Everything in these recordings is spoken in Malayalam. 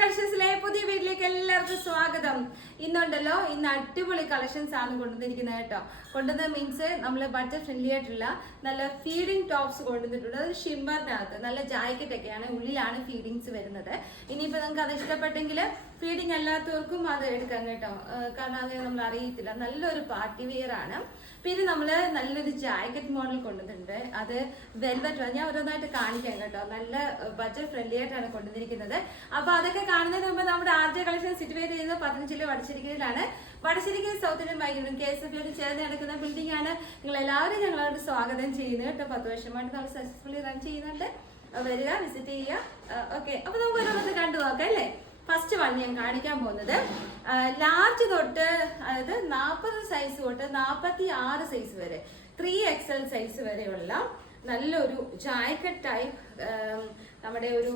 കളക്ഷൻസിലെ പുതിയ വീട്ടിലേക്ക് എല്ലാവർക്കും സ്വാഗതം. ഇന്നുണ്ടല്ലോ, ഇന്ന് അടിപൊളി കളക്ഷൻസ് ആണ് കൊണ്ടുവന്നിരിക്കുന്നത് കേട്ടോ. കൊണ്ടുവന്നത് മീൻസ് നമ്മൾ ബഡ്ജറ്റ് ഫ്രണ്ട്ലി ആയിട്ടുള്ള നല്ല ഫീഡിങ് ടോപ്സ് കൊണ്ടുവന്നിട്ടുണ്ട്. അത് ഷിമ്മറിനകത്ത് നല്ല ജാക്കറ്റ് ഒക്കെയാണ്, ഉള്ളിലാണ് ഫീഡിങ്സ് വരുന്നത്. ഇനിയിപ്പോൾ നിങ്ങൾക്ക് അത് ഇഷ്ടപ്പെട്ടെങ്കിൽ ഫീഡിങ് അല്ലാത്തവർക്കും അത് എടുക്കാം കേട്ടോ, കാരണം അത് നമ്മൾ അറിയത്തില്ല. നല്ലൊരു പാർട്ടി വെയർ ആണ്. പിന്നെ നമ്മൾ നല്ലൊരു ജാക്കറ്റ് മോഡൽ കൊണ്ടുവന്നിട്ടുണ്ട്. അത് വെൽവെറ്റ്, ഞാൻ ഓരോന്നായിട്ട് കാണിക്കാം കേട്ടോ. നല്ല ബഡ്ജറ്റ് ഫ്രണ്ട്ലി ആയിട്ടാണ് കൊണ്ടുവന്നിരിക്കുന്നത്. അപ്പൊ അതൊക്കെ കാണുന്നതിന് മുമ്പ് നമ്മുടെ ആദ്യ കളക്ഷൻ സിറ്റുവേറ്റ് ചെയ്യുന്നത് പത്തനംതിട്ട വടശ്ശേരിക്കലാണ്. വടശ്ശേരിക്ക് സൗത്ത് ഇന്ത്യൻ ബാങ്കിനും KSFB ചേർന്ന് നടക്കുന്ന ബിൽഡിംഗ് ആണ്. നിങ്ങൾ എല്ലാവരും ഞങ്ങളോട് സ്വാഗതം ചെയ്യുന്നത് കേട്ടോ. 10 വർഷമായിട്ട് നമ്മൾ സക്സസ്ഫുള്ളി റൺ ചെയ്യുന്നുണ്ട്. വരിക, വിസിറ്റ് ചെയ്യുക. ഓക്കെ, അപ്പൊ നമുക്ക് ഓരോന്നൊക്കെ കണ്ടു നോക്കാം അല്ലേ. ഫസ്റ്റ് വൺ ഞാൻ കാണിക്കാൻ പോകുന്നത് ലാർജ് തൊട്ട്, അതായത് 40 സൈസ് തൊട്ട് 46 സൈസ് വരെ, 3XL സൈസ് വരെയുള്ള നല്ലൊരു ജാക്കറ്റ് ടൈപ്പ് നമ്മുടെ ഒരു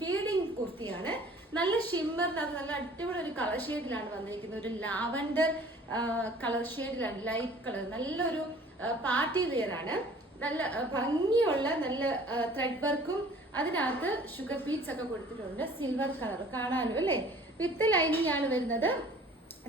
ഫീഡിങ് കുർത്തിയാണ്. നല്ല ഷിമ്മറിനകത്ത് നല്ല അടിപൊളി ഒരു കളർ ഷെയ്ഡിലാണ് വന്നിരിക്കുന്നത്. ഒരു ലാവൻഡർ കളർ ഷെയ്ഡിലാണ്, ലൈറ്റ് കളർ. നല്ലൊരു പാർട്ടി വെയർ ആണ്. നല്ല ഭംഗിയുള്ള നല്ല ത്രെഡ് വർക്കും അതിനകത്ത് ഷുഗർ ബീഡ്സ് ഒക്കെ കൊടുത്തിട്ടുണ്ട്. സിൽവർ കളർ കാണാനും അല്ലേ. വിത്ത് ലൈനിങ് ആണ് വരുന്നത്.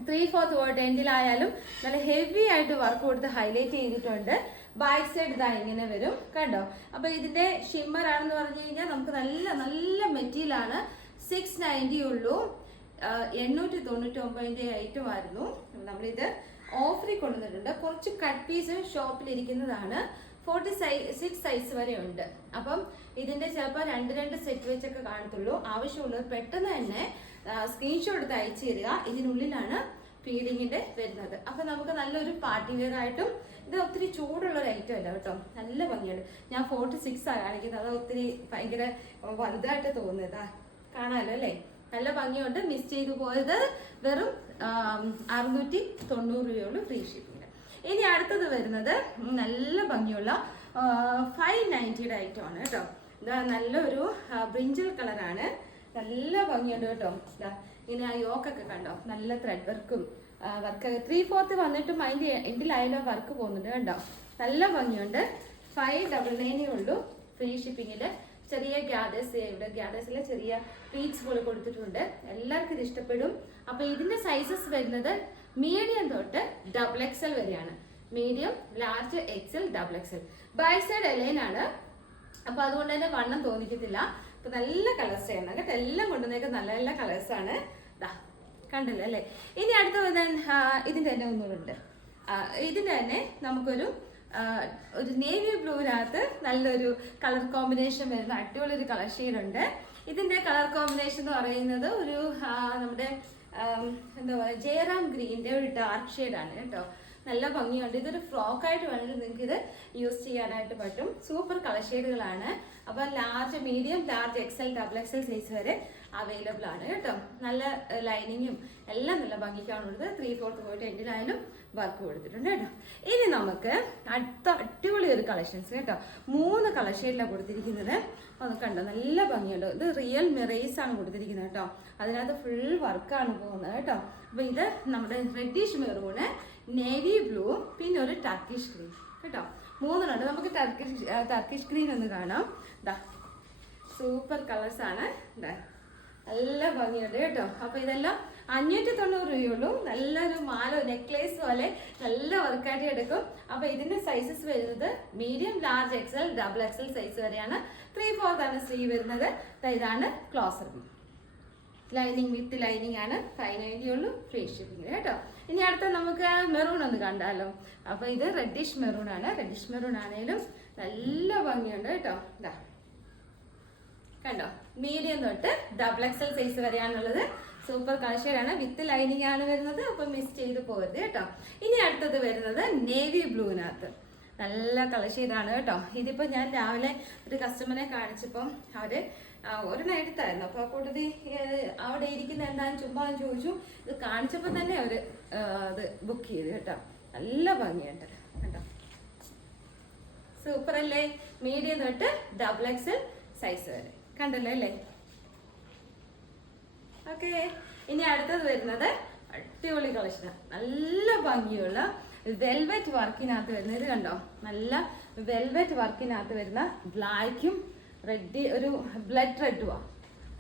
3/4 വോട്ട് എൻഡിലായാലും നല്ല ഹെവി ആയിട്ട് വർക്ക് കൊടുത്ത് ഹൈലൈറ്റ് ചെയ്തിട്ടുണ്ട്. ബാക്ക് സൈഡ് ഇതാ ഇങ്ങനെ വരും കണ്ടോ. അപ്പൊ ഇതിന്റെ ഷിമ്മർ ആണെന്ന് പറഞ്ഞു കഴിഞ്ഞാൽ നമുക്ക് നല്ല നല്ല മെറ്റീരിയൽ ആണ്. 690 ഉള്ളൂ. 899 ഐറ്റം ആയിരുന്നു. നമ്മളിത് ഓഫറിൽ കൊണ്ടുവന്നിട്ടുണ്ട്. കുറച്ച് കട്ട് പീസ് ഷോപ്പിൽ ഇരിക്കുന്നതാണ്. 46 സൈസ് വരെ ഉണ്ട്. അപ്പം ഇതിന്റെ ചിലപ്പോൾ 2 സെറ്റ് വെച്ചൊക്കെ കാണത്തുള്ളൂ. ആവശ്യമുള്ളത് പെട്ടെന്ന് തന്നെ സ്ക്രീൻഷോട്ട് എടുത്ത് അയച്ചു തരിക. ഇതിനുള്ളിലാണ് ഫീഡിങ്ങിന്റെ വരുന്നത്. അപ്പൊ നമുക്ക് നല്ലൊരു പാർട്ടി വെയർ ആയിട്ടും, ഇത് ഒത്തിരി ചൂടുള്ള ഒരു ഐറ്റം അല്ല കേട്ടോ. നല്ല ഭംഗിയുണ്ട്. ഞാൻ 46 ആണ് കാണിക്കുന്നത്. അത് ഒത്തിരി ഭയങ്കര വലുതായിട്ട് തോന്നുന്നത് കാണാലോ അല്ലേ. നല്ല ഭംഗിയുണ്ട്. മിസ് ചെയ്തു പോയത് വെറും 690 രൂപയുള്ളൂ ഫ്രീ ഷിപ്പിംഗ്. ഇനി അടുത്തത് വരുന്നത് നല്ല ഭംഗിയുള്ള 590 ഐറ്റം ആണ് കേട്ടോ. ഇതാ നല്ലൊരു ബ്രിഞ്ചൽ കളറാണ്. നല്ല ഭംഗിയുണ്ട് കേട്ടോ. ഇതാ ഇങ്ങനെ ആ യോക്കൊക്കെ കണ്ടോ, നല്ല ത്രെഡ് വർക്കും വർക്ക് 3/4 വന്നിട്ടും അതിൻ്റെ എൻഡിലായാലും വർക്ക് പോകുന്നുണ്ട് കണ്ടോ. നല്ല ഭംഗിയുണ്ട്. 599 ഉള്ളൂ ഫ്രീ ഷിപ്പിങ്ങിൽ. ചെറിയ ഗ്യാദേഴ്സ്, ഇവിടെ ഗ്യാദേഴ്സിലെ ചെറിയ പീച്ച് പോലെ കൊടുത്തിട്ടുണ്ട്. എല്ലാവർക്കും ഇത് ഇഷ്ടപ്പെടും. അപ്പൊ ഇതിന്റെ സൈസസ് വരുന്നത് മീഡിയം തൊട്ട് XXL വരെയാണ്. Medium, large, XL, XXL. Back side A-line ആണ്. അപ്പൊ അതുകൊണ്ട് തന്നെ വണ്ണം തോന്നിക്കത്തില്ല. അപ്പൊ നല്ല കളേഴ്സ് ആണ് കേട്ടോ. എല്ലാം കൊണ്ടുവന്നേക്ക് നല്ല നല്ല കളേഴ്സ് ആണ്. കണ്ടല്ലോ അല്ലേ. ഇനി അടുത്ത ഇതിന്റെ തന്നെ ഒന്നുകൂടെ. ഇതിന്റെ തന്നെ നമുക്കൊരു നേവി ബ്ലൂവിനകത്ത് നല്ലൊരു കളർ കോമ്പിനേഷൻ വരുന്ന അടിപൊളി ഒരു കളർ ഷെയ്ഡ് ഉണ്ട്. ഇതിന്റെ കളർ കോമ്പിനേഷൻ എന്ന് പറയുന്നത് ഒരു നമ്മുടെ എന്താ പറയുക, ജയറാം ഗ്രീൻ്റെ ഒരു ഡാർക്ക് ഷെയ്ഡാണ് കേട്ടോ. നല്ല ഭംഗിയുണ്ട്. ഇതൊരു ഫ്രോക്കായിട്ട് വേണമെങ്കിൽ നിങ്ങൾക്ക് ഇത് യൂസ് ചെയ്യാനായിട്ട് പറ്റും. സൂപ്പർ കളർ ഷെയ്ഡുകളാണ്. അപ്പം large, medium, large, XL, XXL size വരെ അവൈലബിൾ ആണ് കേട്ടോ. നല്ല ലൈനിങ്ങും എല്ലാം നല്ല ഭംഗിക്കാണുള്ളത്. 3/4 പോയിട്ട് എൻഡിലായാലും വർക്ക് കൊടുത്തിട്ടുണ്ട് കേട്ടോ. ഇനി നമുക്ക് അടുത്ത അടിപൊളി ഒരു കളക്ഷൻസ് കേട്ടോ. 3 കളർ ഷെയ്ഡിലാണ് കൊടുത്തിരിക്കുന്നത്. ഒന്ന് കണ്ടോ, നല്ല ഭംഗിയുണ്ട്. ഇത് റിയൽ മിറേസ് ആണ് കൊടുത്തിരിക്കുന്നത് കേട്ടോ. അതിനകത്ത് ഫുൾ വർക്കാണ് പോകുന്നത് കേട്ടോ. അപ്പൊ ഇത് നമ്മുടെ റെഡിഷ് മെറൂണ്, നേവി ബ്ലൂ, പിന്നെ ഒരു ടർക്കിഷ് ഗ്രീൻ കേട്ടോ. 3 നമുക്ക് ടർക്കിഷ് ഗ്രീൻ ഒന്ന് കാണാം. ഇതാ സൂപ്പർ കളേഴ്സ് ആണ്. നല്ല ഭംഗിയുണ്ട് കേട്ടോ. അപ്പൊ ഇതെല്ലാം 590 രൂപയുള്ളൂ. നല്ലൊരു മാല, നെക്ലേസ് പോലെ നല്ല വർക്കായിട്ട് എടുക്കും. അപ്പൊ ഇതിന്റെ സൈസസ് വരുന്നത് medium, large, XL, XXL size വരെയാണ്. 3/4 ആണ് സ്ലീവ് വരുന്നത്. ഇതാണ് ക്ലോസർ. ലൈനിങ് വിത്ത് ലൈനിങ് ആണ്. 590 ഉള്ളൂ ഫ്രീ ഷിപ്പിംഗ് കേട്ടോ. ഇനി അടുത്ത നമുക്ക് മെറൂൺ ഒന്ന് കണ്ടാലോ. അപ്പൊ ഇത് റെഡിഷ് മെറൂൺ ആണ്. റെഡിഷ് മെറൂൺ ആണെങ്കിലും നല്ല ഭംഗിയുണ്ട് കേട്ടോ. ഇതാ കണ്ടോ, മീഡിയം തൊട്ട് XXL സൈസ് വരെയാണുള്ളത്. സൂപ്പർ കളർ ഷെയ്ഡാണ്. വിത്ത് ലൈനിങ് ആണ് വരുന്നത്. അപ്പൊ മിസ് ചെയ്ത് പോകരുത് കേട്ടോ. ഇനി അടുത്തത് വരുന്നത് നേവി ബ്ലൂവിനകത്ത് നല്ല കളർ ഷെയ്ഡാണ് കേട്ടോ. ഇതിപ്പോ ഞാൻ രാവിലെ ഒരു കസ്റ്റമറെ കാണിച്ചപ്പം അവര് ഒരെണ്ണം എടുത്തായിരുന്നു. അപ്പൊ കൂട്ടത്തിൽ അവിടെ ഇരിക്കുന്ന എന്താണെന്ന് ചുമ്മാ ചോദിച്ചു. ഇത് കാണിച്ചപ്പോൾ തന്നെ അവര് അത് ബുക്ക് ചെയ്തു കേട്ടോ. നല്ല ഭംഗിയുണ്ട് കേട്ടോ. സൂപ്പർ അല്ലേ. മീഡിയം തൊട്ട് XXL സൈസ് വരെ കണ്ടല്ലോ അല്ലേ. ഓക്കെ, ഇനി അടുത്തത് വരുന്നത് അടിപൊളി കളക്ഷനാണ്. നല്ല ഭംഗിയുള്ള വെൽവെറ്റ് വർക്കിനകത്ത് വരുന്നത്. ഇത് കണ്ടോ, നല്ല വെൽവെറ്റ് വർക്കിനകത്ത് വരുന്ന ബ്ലാക്കും റെഡ്, ഒരു ബ്ലഡ് റെഡുവാ.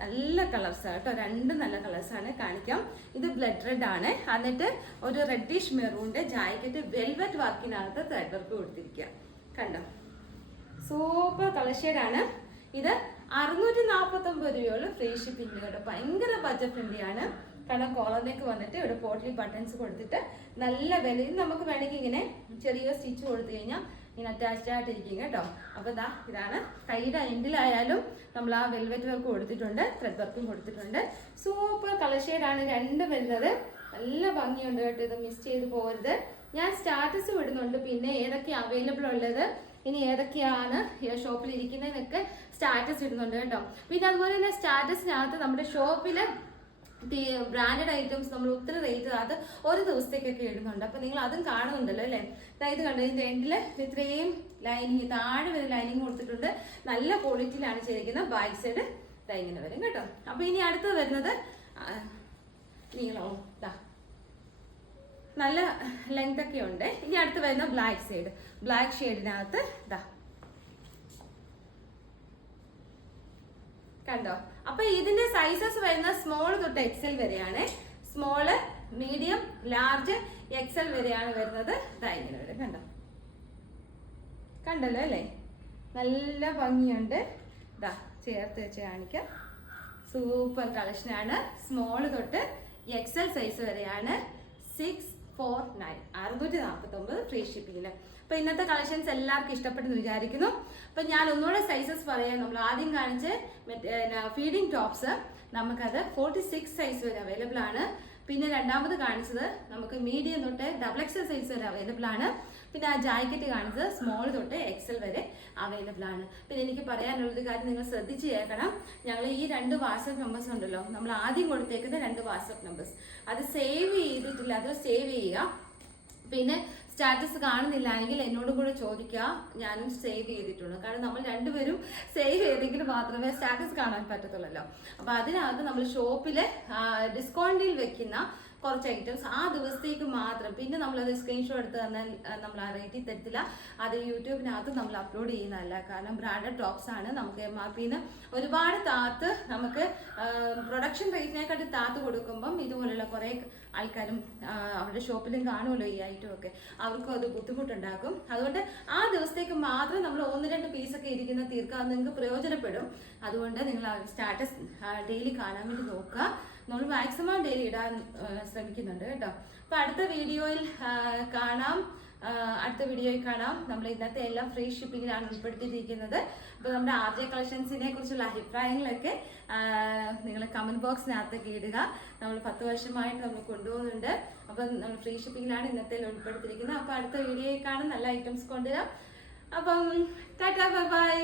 നല്ല കളേഴ്സാണ് കേട്ടോ, രണ്ടും നല്ല കളേഴ്സാണ്. കാണിക്കാം. ഇത് ബ്ലഡ് റെഡ് ആണ്. എന്നിട്ട് ഒരു റെഡിഷ് മെറൂണിന്റെ ജാക്കറ്റ് വെൽവെറ്റ് വർക്കിനകത്ത് ത്രെഡ് വർക്ക് കൊടുത്തിരിക്കുക. കണ്ടോ, സൂപ്പർ കളർ ഷെയ്ഡാണ്. ഇത് 649 രൂപയുള്ള ഫ്രീ ഷിപ്പിംഗ് കേട്ടോ. ഭയങ്കര ബഡ്ജറ്റ് ഫ്രണ്ട്ലി ആണ്. കാരണം കോളറിലേക്ക് വന്നിട്ട് ഇവിടെ പോട്ട്ലി ബട്ടൺസ് കൊടുത്തിട്ട് നല്ല വില. ഇത് നമുക്ക് വേണമെങ്കിൽ ഇങ്ങനെ ചെറിയ സ്റ്റിച്ച് കൊടുത്തു കഴിഞ്ഞാൽ ഇങ്ങനെ അറ്റാച്ച്ഡ് ആയിട്ടിരിക്കും കേട്ടോ. അപ്പോൾ ഇതാണ് കൈയുടെ എൻഡിലായാലും നമ്മൾ ആ വെൽവെറ്റ് വർക്ക് കൊടുത്തിട്ടുണ്ട്, ത്രെഡ് വർക്കും കൊടുത്തിട്ടുണ്ട്. സൂപ്പർ കളർ ഷെയ്ഡാണ് രണ്ടും വരുന്നത്. നല്ല ഭംഗിയുണ്ട് കേട്ടോ, ഇത് മിസ് ചെയ്ത് പോകരുത്. ഞാൻ സ്റ്റാറ്റസ് വിടുന്നുണ്ട്, പിന്നെ ഏതൊക്കെയാണ് അവൈലബിൾ ഉള്ളത്, ഇനി ഏതൊക്കെയാണ് ഷോപ്പിൽ ഇരിക്കുന്നതിനൊക്കെ സ്റ്റാറ്റസ് ഇടുന്നുണ്ട് കേട്ടോ. പിന്നെ അതുപോലെ തന്നെ സ്റ്റാറ്റസിനകത്ത് നമ്മുടെ ഷോപ്പിൽ ബ്രാൻഡഡ് ഐറ്റംസ് നമ്മൾ ഒത്തിരി റേറ്റ് അത് ഒരു ദിവസത്തേക്കൊക്കെ ഇടുന്നുണ്ട്. അപ്പോൾ നിങ്ങൾ അതും കാണുന്നുണ്ടല്ലോ അല്ലേ. ഇത് കണ്ടോ, ഇതിൻ്റെ എൻഡിൽ ഇത്രയും ലൈനിങ് താഴെ വരെ ലൈനിങ് കൊടുത്തിട്ടുണ്ട്. നല്ല ക്വാളിറ്റിയിലാണ് ചെയ്തിരിക്കുന്നത്. ബാക്ക് സൈഡ് ഇങ്ങനെ വരും കേട്ടോ. അപ്പോൾ ഇനി അടുത്തത് വരുന്നത് നീളോ നല്ല ലെങ്ത് ഒക്കെ ഉണ്ട്. ഇനി അടുത്ത് വരുന്ന ബ്ലാക്ക് ഷെയ്ഡിനകത്ത് കണ്ടോ. അപ്പൊ ഇതിന്റെ സൈസസ് വരുന്ന സ്മോൾ തൊട്ട് എക്സൽ വരെയാണ്. സ്മോള്, മീഡിയം, ലാർജ്, എക്സൽ വരെയാണ് വരുന്നത്. ഇങ്ങനെ വരും. കണ്ടല്ലോ അല്ലേ, നല്ല ഭംഗിയുണ്ട്. ചേർത്ത് വെച്ച് കാണിക്കാം. സൂപ്പർ കളക്ഷനാണ്. സ്മോള് തൊട്ട് എക്സൽ സൈസ് വരെയാണ്. 649 649 ഫ്രീ ഷിപ്പിങ്ങില്. അപ്പൊ ഇന്നത്തെ കളക്ഷൻസ് എല്ലാവർക്കും ഇഷ്ടപ്പെട്ടെന്ന് വിചാരിക്കുന്നു. അപ്പൊ ഞാൻ ഒന്നുകൂടെ സൈസസ് പറയാം. നമ്മൾ ആദ്യം കാണിച്ച് ഫീഡിങ് ടോപ്സ് നമുക്കത് 46 സൈസ് വരെ അവൈലബിൾ ആണ്. പിന്നെ രണ്ടാമത് കാണിച്ചത് നമുക്ക് മീഡിയം തൊട്ട് XXL സൈസ് വരെ അവൈലബിൾ ആണ്. പിന്നെ ആ ജാക്കറ്റ് കാണിച്ചത് സ്മോൾ തൊട്ട് എക്സൽ വരെ അവൈലബിൾ ആണ്. പിന്നെ എനിക്ക് പറയാനുള്ളൊരു കാര്യം നിങ്ങൾ ശ്രദ്ധിച്ച് കേൾക്കണം. ഞങ്ങൾ ഈ 2 വാട്സപ്പ് നമ്പേഴ്സ് ഉണ്ടല്ലോ, നമ്മൾ ആദ്യം കൊടുത്തേക്കുന്ന 2 വാട്സപ്പ് നമ്പേഴ്സ്, അത് സേവ് ചെയ്തിട്ടില്ല, അത് സേവ് ചെയ്യുക. പിന്നെ സ്റ്റാറ്റസ് കാണുന്നില്ല എങ്കിൽ എന്നോടും കൂടെ ചോദിക്കുക, ഞാനും സേവ് ചെയ്തിട്ടുണ്ട്. കാരണം നമ്മൾ രണ്ടുപേരും സേവ് ചെയ്തെങ്കിൽ മാത്രമേ സ്റ്റാറ്റസ് കാണാൻ പറ്റത്തുള്ളല്ലോ. അപ്പോൾ അതിനകത്ത് നമ്മൾ ഷോപ്പിൽ ഡിസ്കൗണ്ടിൽ വെക്കുന്ന കുറച്ച് ഐറ്റംസ് ആ ദിവസത്തേക്ക് മാത്രം, പിന്നെ നമ്മളത് സ്ക്രീൻഷോട്ട് എടുത്ത് തന്നാൽ നമ്മൾ ആ റേറ്റിൽ തരത്തില്ല. അത് യൂട്യൂബിനകത്ത് നമ്മൾ അപ്ലോഡ് ചെയ്യുന്നതല്ല. കാരണം ബ്രാൻഡഡ് ടോപ്സ് ആണ്. നമുക്ക് MRPന്ന് ഒരുപാട് താത്ത്, നമുക്ക് പ്രൊഡക്ഷൻ റേറ്റിനെക്കാട്ടി താത്ത് കൊടുക്കുമ്പം ഇതുപോലുള്ള കുറേ ആൾക്കാരും അവരുടെ ഷോപ്പിലും കാണുമല്ലോ ഈ ഐറ്റം ഒക്കെ, അവർക്കും അത് ബുദ്ധിമുട്ടുണ്ടാക്കും. അതുകൊണ്ട് ആ ദിവസത്തേക്ക് മാത്രം നമ്മൾ 1-2 പീസൊക്കെ ഇരിക്കുന്ന തീർക്കാൻ നിങ്ങൾക്ക് പ്രയോജനപ്പെടും. അതുകൊണ്ട് നിങ്ങൾ ആ സ്റ്റാറ്റസ് ഡെയിലി കാണാൻ വേണ്ടി നോക്കുക. നമ്മൾ മാക്സിമം ഡെയിലി ഇടാൻ ശ്രമിക്കുന്നുണ്ട് കേട്ടോ. അപ്പോൾ അടുത്ത വീഡിയോയിൽ കാണാം. നമ്മൾ ഇന്നത്തെ എല്ലാം ഫ്രീ ഷിപ്പിങ്ങിലാണ് ഉൾപ്പെടുത്തിയിരിക്കുന്നത്. അപ്പോൾ നമ്മുടെ RJ കളക്ഷൻസിനെ കുറിച്ചുള്ള അഭിപ്രായങ്ങളൊക്കെ നിങ്ങൾ കമൻറ്റ് ബോക്സിനകത്തൊക്കെ ഇടുക. നമ്മൾ 10 വർഷമായിട്ട് നമ്മൾ കൊണ്ടുപോകുന്നുണ്ട്. അപ്പം നമ്മൾ ഫ്രീ ഷിപ്പിങ്ങിലാണ് ഇന്നത്തെ ഉൾപ്പെടുത്തിയിരിക്കുന്നത്. അപ്പോൾ അടുത്ത വീഡിയോയിൽ കാണാം. നല്ല ഐറ്റംസ് കൊണ്ടുവരാം. അപ്പം ടാറ്റാ, ബൈ.